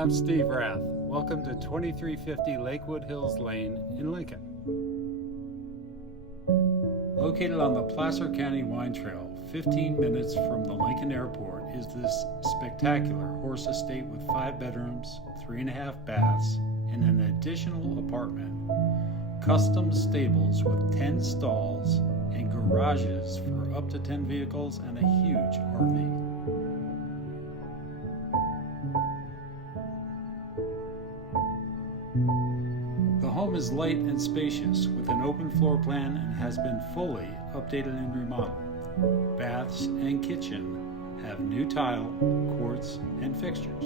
I'm Steve Rath. Welcome to 2350 Lakewood Hills Lane in Lincoln. Located on the Placer County Wine Trail, 15 minutes from the Lincoln Airport, is this spectacular horse estate with 5 bedrooms, 3.5 baths, and an additional apartment, custom stables with 10 stalls, and garages for up to 10 vehicles and a huge RV. The home is light and spacious with an open floor plan and has been fully updated and remodeled. Baths and kitchen have new tile, quartz, and fixtures.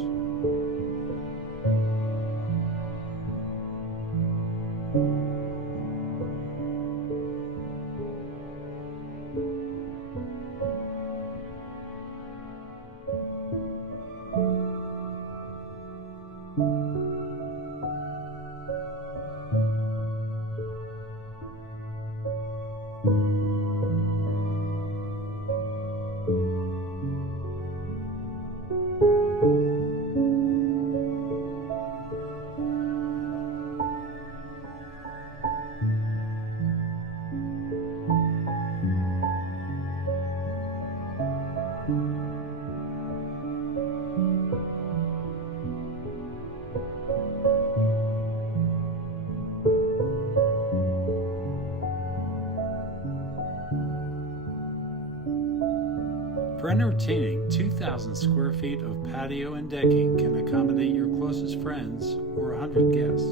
For entertaining, 2,000 square feet of patio and decking can accommodate your closest friends or 100 guests.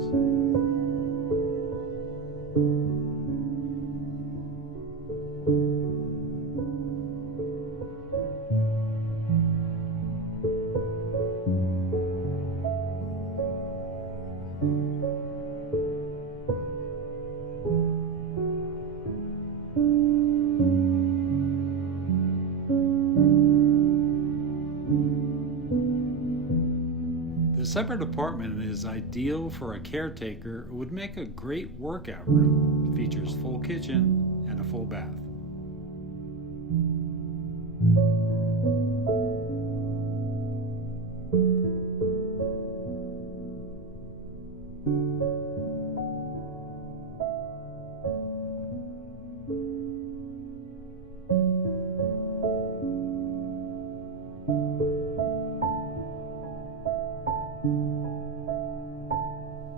The separate apartment is ideal for a caretaker who would make a great workout room. It features full kitchen and a full bath.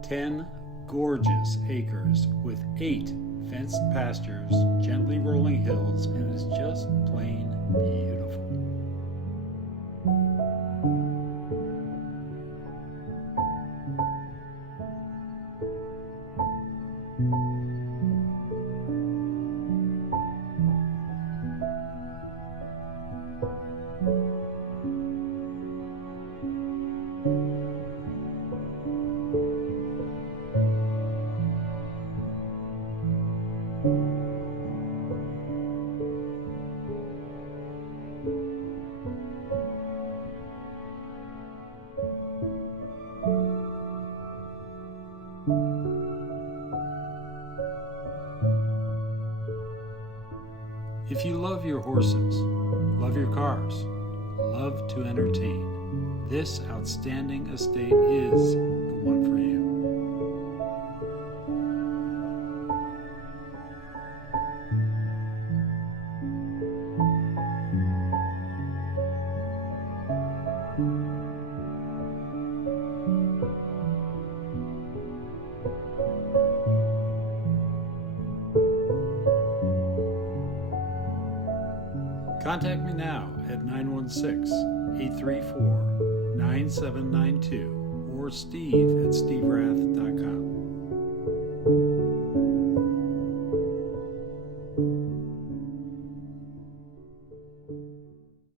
Ten gorgeous acres with 8 fenced pastures, gently rolling hills, and is just plain beautiful. If you love your horses, love your cars, love to entertain, this outstanding estate is the one for you. Contact me now at 916-834-9792 or steve@steverath.com.